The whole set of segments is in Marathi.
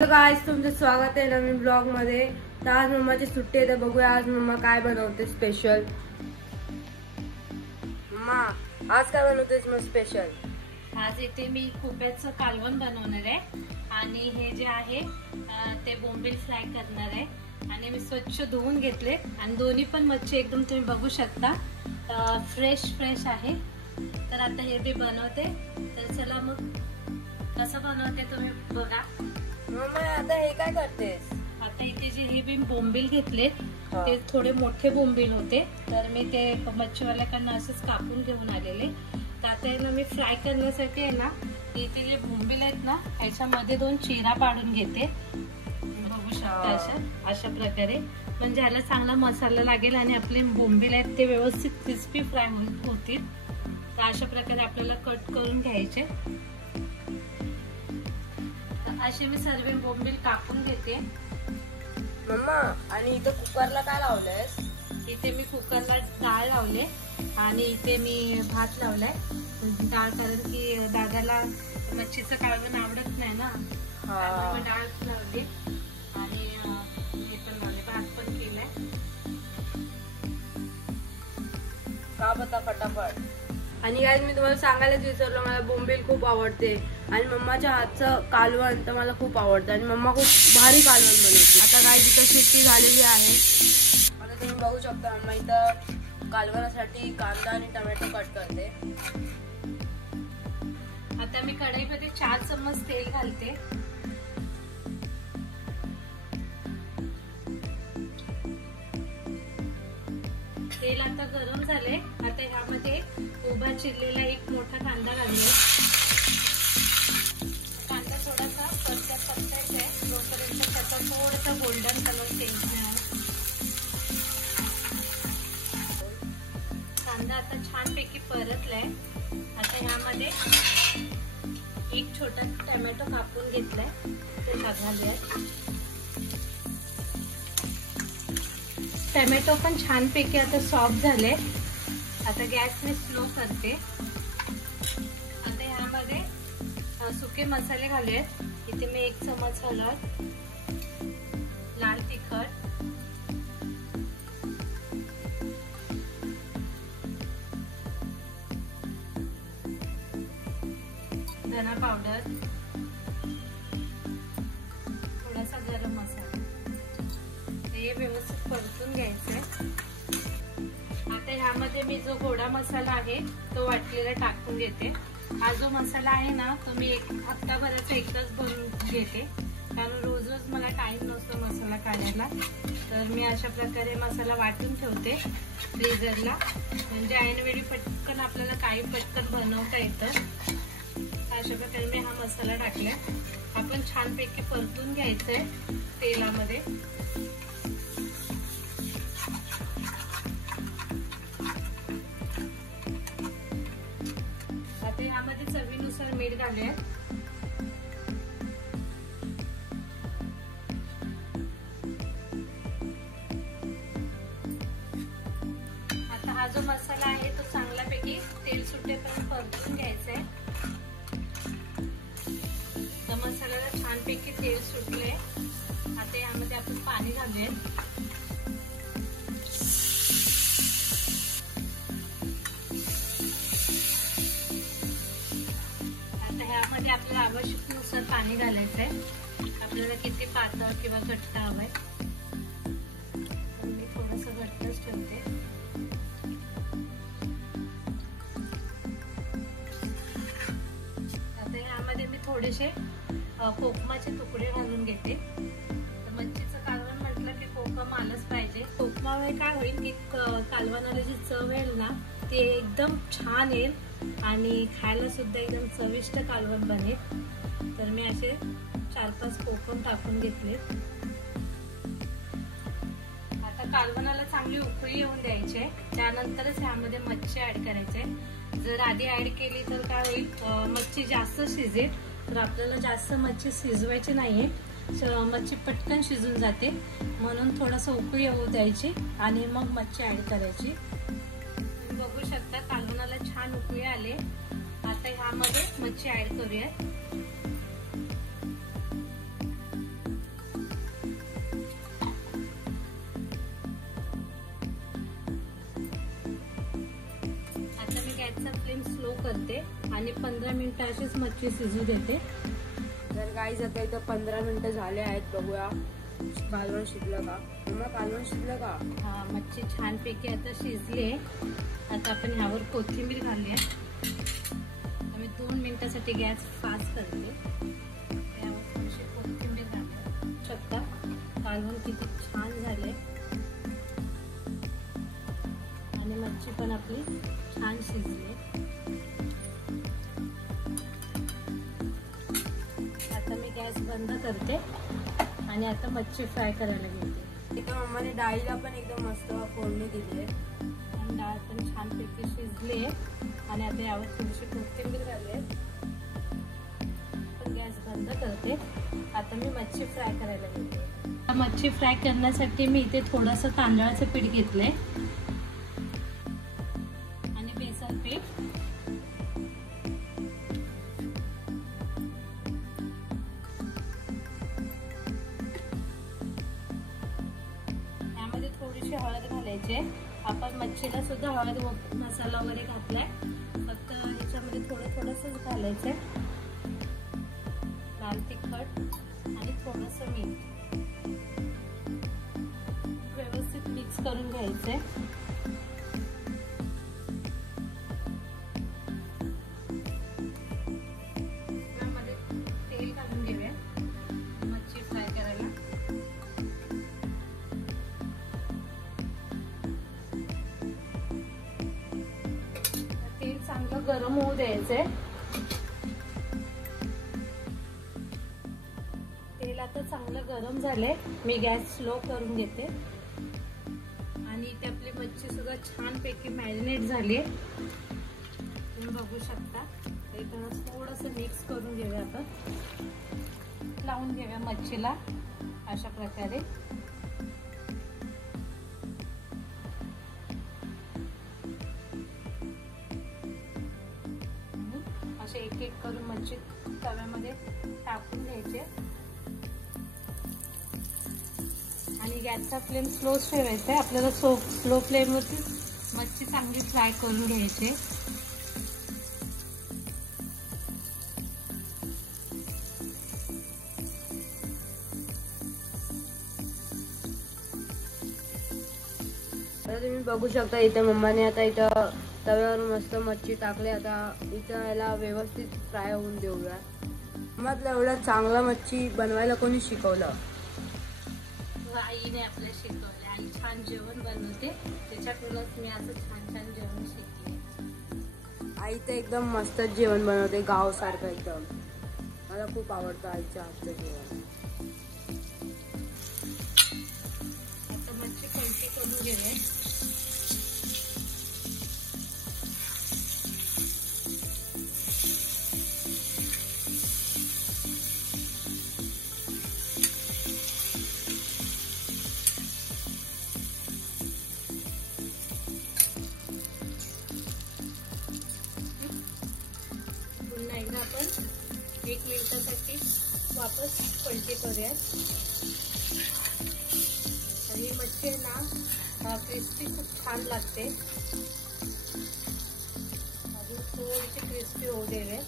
गाइस, तुमचं स्वागत आहे नवीन ब्लॉग मध्ये। तर आज मम्माची सुट्टी आहे, तर बघूया आज मम्मा काय बनवते स्पेशल। मम्मा आज काय बनवतेस मग स्पेशल? आज इथे मी खोबऱ्याचं कालवण बनवणार आहे आणि हे जे आहे ते बोंबील फ्राय करणार आहे। आणि मी स्वच्छ धुवून घेतले आणि दोन्ही पण मच्छी एकदम तुम्ही बघू शकता फ्रेश आहे। तर आता हे मी बनवते, तर चला मग कसं बनवते तुम्ही बघा। मम्मा आता हे काय करतेस? आता इथे जे हे मी बोंबील घेतलेत ते थोडे मोठे बोंबील होते, तर मी ते मच्छीवाल्याकडनं असंच कापून घेऊन आलेले। तर आता याला मी फ्राय करण्यासाठी आहे ना, इथे जे बोंबील आहेत ना ह्याच्यामध्ये 2 चिरा पाडून घेते, बघू शकता अशा प्रकारे, म्हणजे ह्याला चांगला मसाला लागेल आणि आपले बोंबील आहेत ते व्यवस्थित क्रिस्पी फ्राय होतील। तर अशा प्रकारे आपल्याला कट करून घ्यायचे। असे मी सर्व बोंबील कापून घेते। मम्मा आणि इथे कुकरला काय लावलंयस? इथे मी कुकरला डाळ लावले आणि इथे मी भात लावलाय डाळ, कारण की दादाला मच्छीचं कालवण आवडत नाही ना, त्यामुळे डाळ लावली आणि हे पण लावले, भात पण केलाय। का बता फटाफट। आणि आज मी तुम्हाला सांगायलाच विसरलो, मला बोंबील खूप आवडते आणि मम्माच्या हातचं कालवण तर मला खूप आवडतं आणि मम्मा खूप भारी कालवण बनवते। आता काय तिथं शिट्टी झालेली आहे, आता तुम्ही बघू शकता मम्मा इथं कालवणासाठी कांदा आणि टोमॅटो कट करते। आता मी कढईमध्ये 4 चम्मच तेल घालते। तेल आता गरम झाले, आता ह्यामध्ये उभा चिरलेला एक मोठा कांदा घालूया। कांदा थोडासा परतायचा आहे जोपर्यंत त्याचा थोडासा गोल्डन कलर चेंज नाही होत। कांदा आता छानपैकी परतलाय। आता ह्यामध्ये एक छोटा टोमॅटो कापून घेतलाय, ते घालूया। टोमॅटो पण छानपैकी आता सॉफ्ट झाले। आता गॅस मी स्लो करते। आता ह्यामध्ये सुके मसाले घालूयात। इथे मी 1 चमच हळद, लाल तिखट, धना पावडर, थोडासा गरम मसाला, हे व्यवस्थित परतून घ्यायचंय। आता ह्यामध्ये मी जो गोडा मसाला आहे तो वाटलेला टाकून घेते। हा जो मसाला आहे ना तो मी हप्ताभराचा एकदाच बनवून घेते, कारण रोज मला टाइम नसतो मसाला काढायला। तर मी अशा प्रकारे मसाला वाटून ठेवते फ्रीजरला, म्हणजे ऐनवेळी पटकन आपल्याला काही पटकन बनवता येतं। अशा प्रकारे मी हा मसाला टाकलाय। आपण छानपैकी परतून घ्यायचंय तेलामध्ये। आता यामध्ये चवीनुसार मीठ घालूया। आता हा जो मसाला आहे तो चांगल्यापैकी तेल सुटेपर्यंत परतून घ्यायचा आहे। तर मसाल्याला छानपैकी तेल सुटले। आता यामध्ये आपण पाणी घालूया। ह्यामध्ये आपल्याला आवश्यकतेनुसार पाणी घालायचंय, आपल्याला किती पातळ किंवा घट्ट हवंय। मी थोडंसं घट्टच ठेवते। आता ह्यामध्ये मी थोडेसे कोकमाचे तुकडे घालून घेते। तर मच्छीचं कालवण म्हटलं की कोकम आलंच पाहिजे। कोकमामुळे काय होईल की कालवणाला जी चव येईल ना ती एकदम छान येईल आणि खायला सुद्धा एकदम चविष्ट कालवण बनेल। तर मी असे 4-5 कोकम टाकून घेतले। आता कालवणाला चांगली उकळी येऊन द्यायची, त्यानंतरच ह्यामध्ये मच्छी ऍड करायचे। जर आधी ऍड केली तर काय होईल, मच्छी जास्त शिजेल। तर आपल्याला जास्त मच्छी शिजवायची नाहीये, मच्छी पटकन शिजून जाते, म्हणून थोडंसं उकळी येऊ द्यायची आणि मग मच्छी ऍड करायची। बघू शकता कालवणाला छान उकळी आले। आता ह्यामध्ये मच्छी ऍड करूया। फ्लेम स्लो करते आणि 15 मिनिटं अशीच मच्छी शिजू देते. तर गाईज आता इथं 15 मिनिटं झाले आहेत. बघूया कालवण शिजलं का. मम्मा कालवण शिजलं का. हा, मच्छी छानपैकी आता शिजली. आता आपण ह्यावर कोथिंबीर घालूया. मी 2 मिनिटासाठी गॅस फास्ट करते. यावर थोडीशी कोथिंबीर घालू शकता. कालवण किती छान झाले आणि मच्छी पण आपली छान शिजली. आता मी गॅस बंद करते आणि आता मच्छी फ्राय करायला घेते. इथं मम्माने डाळीला पण एकदम मस्त फोडणी दिली आहे आणि डाळ पण छानपैकी शिजली आहे. आणि आता यावर थोडीशी कोथिंबीर घालूया. पण गॅस बंद करते. आता मी मच्छी फ्राय करायला घेते. मच्छी फ्राय करण्यासाठी मी इथे थोडंसं तांदळाचं पीठ घेतलंय आणि बेसन पीठ. यामध्ये थोडीशी हळद घालायची. आपण मच्छीला सुद्धा हळद मसाला वगैरे घातलाय. फक्त ह्याच्यामध्ये थोडंसंच घालायचंय. लाल तिखट आणि थोडंसं मीठ व्यवस्थित मिक्स करून घ्यायचंय. त्यामध्ये तेल घालून घेऊया मच्छी फ्राय करायला. तेल चांगलं गरम होऊ द्यायचंय. तेल आता चांगलं गरम झालंय. मी गॅस स्लो करून घेते आणि इथे आपली मच्छी सुद्धा छानपैकी मॅरिनेट झाली आहे. तुम्ही बघू शकता. इथं थोडंसं मिक्स करून घेऊया. आपण लावून घेऊया मच्छीला अशा प्रकारे. असे एक एक करून मच्छी तव्यामध्ये टाकून घ्यायचे आणि गॅसचा फ्लेम स्लो ठेवायचा आहे. आपल्याला स्लो फ्लेमवरती मच्छी चांगली फ्राय करून घ्यायची. आता तुम्ही बघू शकता इथं मम्माने आता इथं तव्यावर मस्त मच्छी टाकली. आता इथं याला व्यवस्थित फ्राय होऊन देऊया. मम्मातलं एवढं चांगलं मच्छी बनवायला कोणी शिकवलं. आईने आपल्या शिकवले आणि छान जेवण बनवते. त्याच्याकडूनच मी असं छान छान जेवण शिकले. आई तर एकदम मस्त जेवण बनवते गाव सारखं एकदम. मला खूप आवडतं आईच्या हातचं जेवण. आता मच्छी कोणती करून घेऊया. पुन्हा एकदा आपण 1 मिनिटासाठी वापस पलटी करूया. आणि मच्छी ना क्रिस्पी खूप छान लागते. अजून थोडीशी क्रिस्पी होऊ देऊया.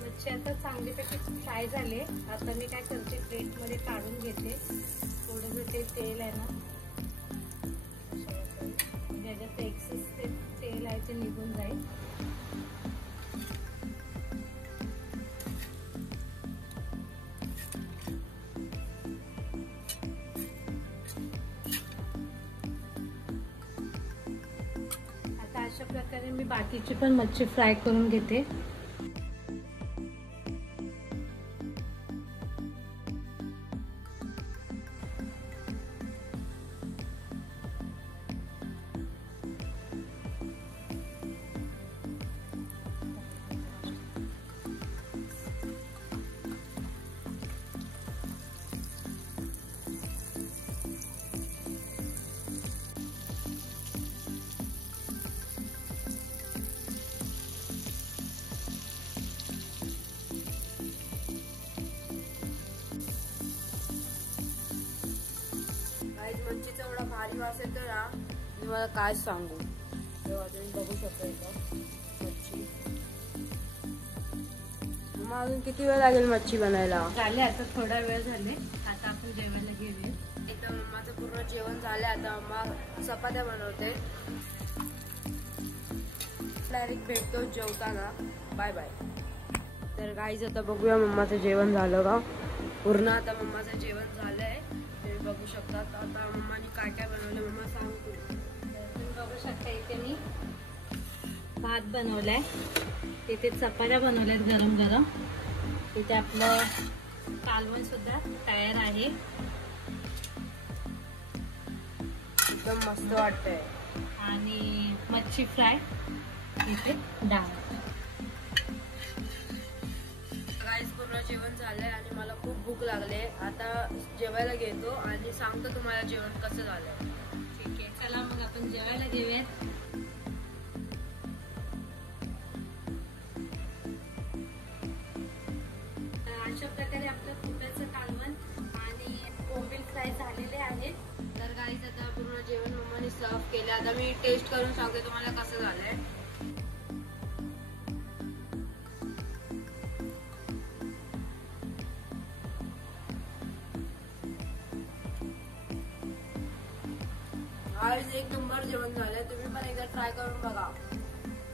मच्छी आता चांगलीपैकी फ्राय झाले. आता मी काय करते प्लेटमध्ये काढून घेते. थोडंसं ते तेल आहे ना ज्याच्यात एक्सेस ते तेल आहे ते निघून जाईल. आता अशा प्रकारे मी बाकीची पण मच्छी फ्राय करून घेते. भारी वास येतो ना, तुम्हाला काय सांगू. तेव्हा तुम्ही बघू शकता इथं मच्छी. मग अजून किती वेळ लागेल मच्छी बनायला? झाले आता थोडा वेळ झाले. आता आपण जेवायला घेऊया. इथं मम्माचं पूर्ण जेवण झालं. आता मम्मा चपात्या बनवते. डायरेक्ट भेटतो जेवताना. Bye bye. तर गाईज आता बघूया मम्माचं जेवण झालं का. पूर्ण आता मम्माचं जेवण झालंय. तुम्ही बघू शकता. आता मम्माने काय काय बनवलं मम्मा सांगतो. तुम्ही बघू शकता इथे मी भात बनवलाय. इथे चपात्या बनवल्यात गरम गरम. इथे आपलं कालवण सुद्धा तयार आहे. एकदम मस्त वाटतंय. आणि मच्छी फ्राय इथे डाळ. गाईज पूर्ण जेवण झालंय आणि मला खूप भूक लागले. आता जेवायला घेतो आणि सांगतो तुम्हाला जेवण कसं झालंय. ठीक आहे, चला मग आपण जेवायला घेऊयात. अशा प्रकारे आपलं खोबऱ्याचं कालवण आणि बोंबील फ्राय झालेले आहेत. तर गाईज आता पूर्ण जेवण मम्माने सर्व केलं. आता मी टेस्ट करून सांगते तुम्हाला कसं झालंय. गाईज एक नंबर जेवण झालंय. तुम्ही पण एकदा ट्राय करून बघा.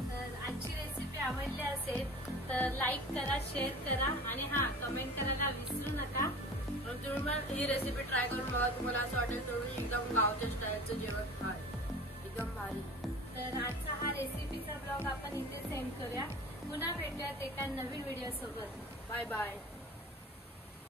तर आजची रेसिपी आवडली असेल तर लाईक करा, शेअर करा आणि कमेंट करायला विसरू नका. तुम्ही पण ही रेसिपी ट्राय करून बघा. तुम्हाला असं वाटेल तुम्ही एकदम गावच्या स्टाईलचं जेवण खाय. एकदम भारी. तर आजचा हा रेसिपीचा ब्लॉग आपण इथे सेंड करूया. पुन्हा भेटूयात एका नवीन व्हिडिओ सोबत. Bye bye.